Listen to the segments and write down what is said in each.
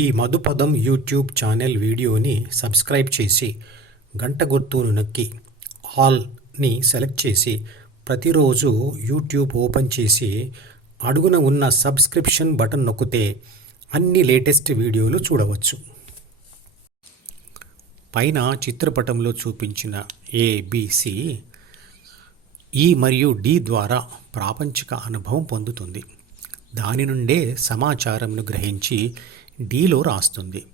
ఈ Madhupadam YouTube channel వీడియోని subscribe చేసి గంట గుర్తును నొక్కి ఆల్ని సెలెక్ట్ చేసి ప్రతిరోజు యూట్యూబ్ ఓపెన్ చేసి అడుగున ఉన్న సబ్స్క్రిప్షన్ బటన్ నొక్కితే అన్ని లేటెస్ట్ వీడియోలు చూడవచ్చు. పైన చిత్రపటంలో చూపించిన ఏబిసి ఈ e మరియు డి ద్వారా ప్రాపంచిక అనుభవం పొందుతుంది. దాని నుండే సమాచారంను గ్రహించి డిలో రాస్తుంది.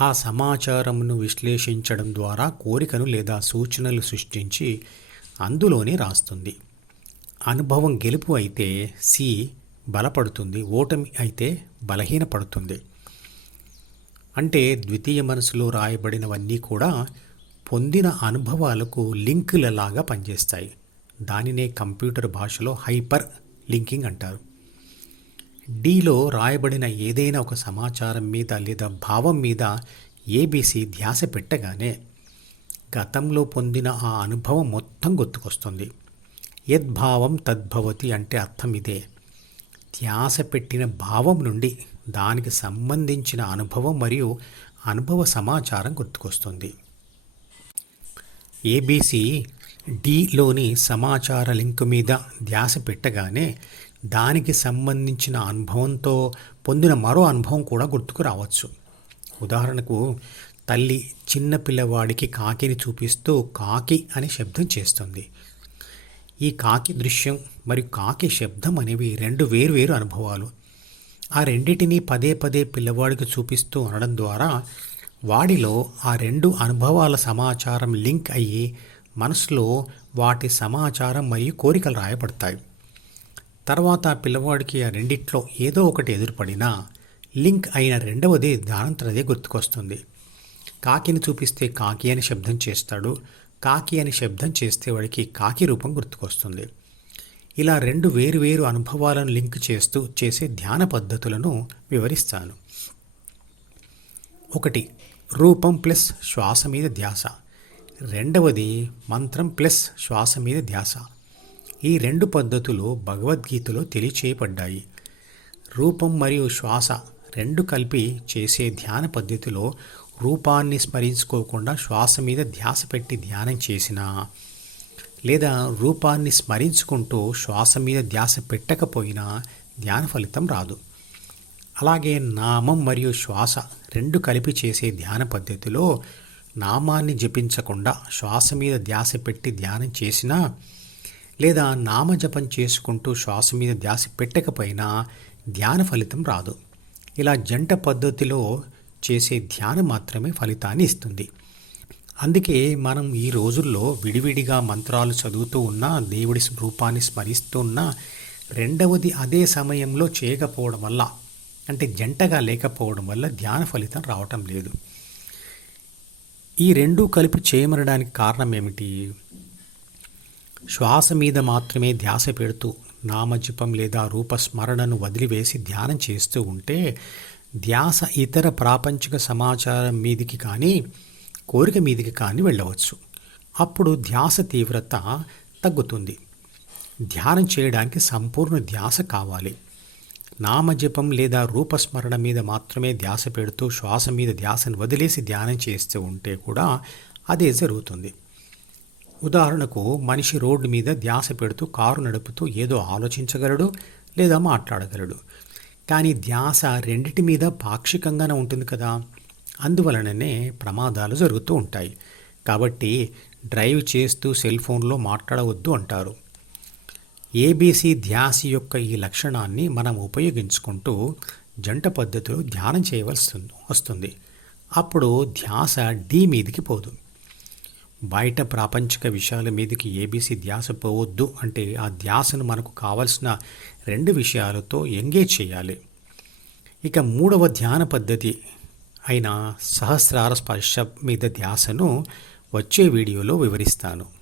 ఆ సమాచారంను విశ్లేషించడం ద్వారా కోరికను లేదా సూచనలు సృష్టించి అందులోనే రాస్తుంది. అనుభవం గెలుపు అయితే సి బలపడుతుంది ఓటమి అయితే బలహీనపడుతుంది. అంటే ద్వితీయ మనసులో రాయబడినవన్నీ కూడా పొందిన అనుభవాలకు లింకులలాగా పనిచేస్తాయి. దానినే కంప్యూటర్ భాషలో హైపర్ లింకింగ్ అంటారు. డీలో రాయబడిన ఏదైనా ఒక సమాచారం మీద లేదా భావం మీద ఏబీసీ ధ్యాస పెట్టగానే గతంలో పొందిన ఆ అనుభవం మొత్తం గుర్తుకొస్తుంది. యద్భావం తద్భవతి అంటే అర్థం ఇదే. ధ్యాస పెట్టిన భావం నుండి దానికి సంబంధించిన అనుభవం మరియు అనుభవ సమాచారం గుర్తుకొస్తుంది. ఏబీసీ డిలోని సమాచార లింక్ మీద ధ్యాస పెట్టగానే దానికి సంబంధించిన అనుభవంతో పొందిన మరో అనుభవం కూడా గుర్తుకు రావచ్చు. ఉదాహరణకు తల్లి చిన్న పిల్లవాడికి కాకిని చూపిస్తూ కాకి అని శబ్దం చేస్తుంది. ఈ కాకి దృశ్యం మరియు కాకి శబ్దం అనేవి రెండు వేరువేరు అనుభవాలు. ఆ రెండింటినీ పదే పదే పిల్లవాడికి చూపిస్తూ అనడం ద్వారా వాడిలో ఆ రెండు అనుభవాల సమాచారం లింక్ అయ్యి మనసులో వాటి సమాచారం మరియు కోరికలు రాయబడతాయి. తర్వాత ఆ పిల్లవాడికి ఆ రెండిట్లో ఏదో ఒకటి ఎదురుపడినా లింక్ అయిన రెండవది దానంతరదే గుర్తుకొస్తుంది. కాకిని చూపిస్తే కాకి అని శబ్దం చేస్తాడు. కాకి అని శబ్దం చేస్తే వాడికి కాకి రూపం గుర్తుకొస్తుంది. ఇలా రెండు వేరువేరు అనుభవాలను లింక్ చేస్తూ చేసే ధ్యాన పద్ధతులను వివరిస్తాను. ఒకటి రూపం ప్లస్ శ్వాస మీద ధ్యాస. రెండవది మంత్రం ప్లస్ శ్వాస మీద ధ్యాస. ఈ రెండు పద్ధతులు భగవద్గీతలో తెలియచేయబడ్డాయి. రూపం మరియు శ్వాస రెండు కలిపి చేసే ధ్యాన పద్ధతిలో రూపాన్ని స్మరించుకోకుండా శ్వాస మీద ధ్యాస పెట్టి ధ్యానం చేసినా లేదా రూపాన్ని స్మరించుకుంటూ శ్వాస మీద ధ్యాస పెట్టకపోయినా ధ్యాన ఫలితం రాదు. అలాగే నామం మరియు శ్వాస రెండు కలిపి చేసే ధ్యాన పద్ధతిలో నామాన్ని జపించకుండా శ్వాస మీద ధ్యాస పెట్టి ధ్యానం చేసినా లేదా నామజపం చేసుకుంటూ శ్వాస మీద ధ్యాస పెట్టకపోయినా ధ్యాన ఫలితం రాదు. ఇలా జంట పద్ధతిలో చేసే ధ్యానం మాత్రమే ఫలితాన్ని ఇస్తుంది. అందుకే మనం ఈ రోజుల్లో విడివిడిగా మంత్రాలు చదువుతూ ఉన్నా దేవుడి రూపాన్ని స్మరిస్తున్నా రెండవది అదే సమయంలో చేయకపోవడం వల్ల అంటే జంటగా లేకపోవడం వల్ల ధ్యాన ఫలితం రావటం లేదు. ఈ రెండు కలిపి చేయమనడానికి కారణం ఏమిటి? శ్వాస మీద మాత్రమే ధ్యాస పెడుతూ నామజపం లేదా రూపస్మరణను వదిలివేసి ధ్యానం చేస్తూ ఉంటే ధ్యాస ఇతర ప్రాపంచిక సమాచారం మీదికి కానీ కోరిక మీదికి కానీ వెళ్ళవచ్చు. అప్పుడు ధ్యాస తీవ్రత తగ్గుతుంది. ధ్యానం చేయడానికి సంపూర్ణ ధ్యాస కావాలి. నామజపం లేదా రూపస్మరణ మీద మాత్రమే ధ్యాస పెడుతూ శ్వాస మీద ధ్యాసను వదిలేసి ధ్యానం చేస్తూ ఉంటే కూడా అదే జరుగుతుంది. ఉదాహరణకు మనిషి రోడ్డు మీద ధ్యాస పెడుతూ కారు నడుపుతూ ఏదో ఆలోచించగలడు లేదా మాట్లాడగలడు. కానీ ధ్యాస రెండిటి మీద పాక్షికంగానే ఉంటుంది కదా. అందువలననే ప్రమాదాలు జరుగుతూ ఉంటాయి. కాబట్టి డ్రైవ్ చేస్తూ సెల్ ఫోన్లో మాట్లాడవద్దు అంటారు. ఏబీసీ ధ్యాస యొక్క ఈ లక్షణాన్ని మనం ఉపయోగించుకుంటూ జంట పద్ధతిలో ధ్యానం చేయవలసి వస్తుంది. అప్పుడు ధ్యాస డి మీదికి పోదు. బయట ప్రాపంచిక విషయాల మీదకి ఏబీసీ ధ్యాస పోవద్దు అంటే ఆ ధ్యాసను మనకు కావలసిన రెండు విషయాలతో ఎంగేజ్ చేయాలి. ఇక మూడవ ధ్యాన పద్ధతి అయిన సహస్రార స్పర్శ మీద ధ్యాసను వచ్చే వీడియోలో వివరిస్తాను.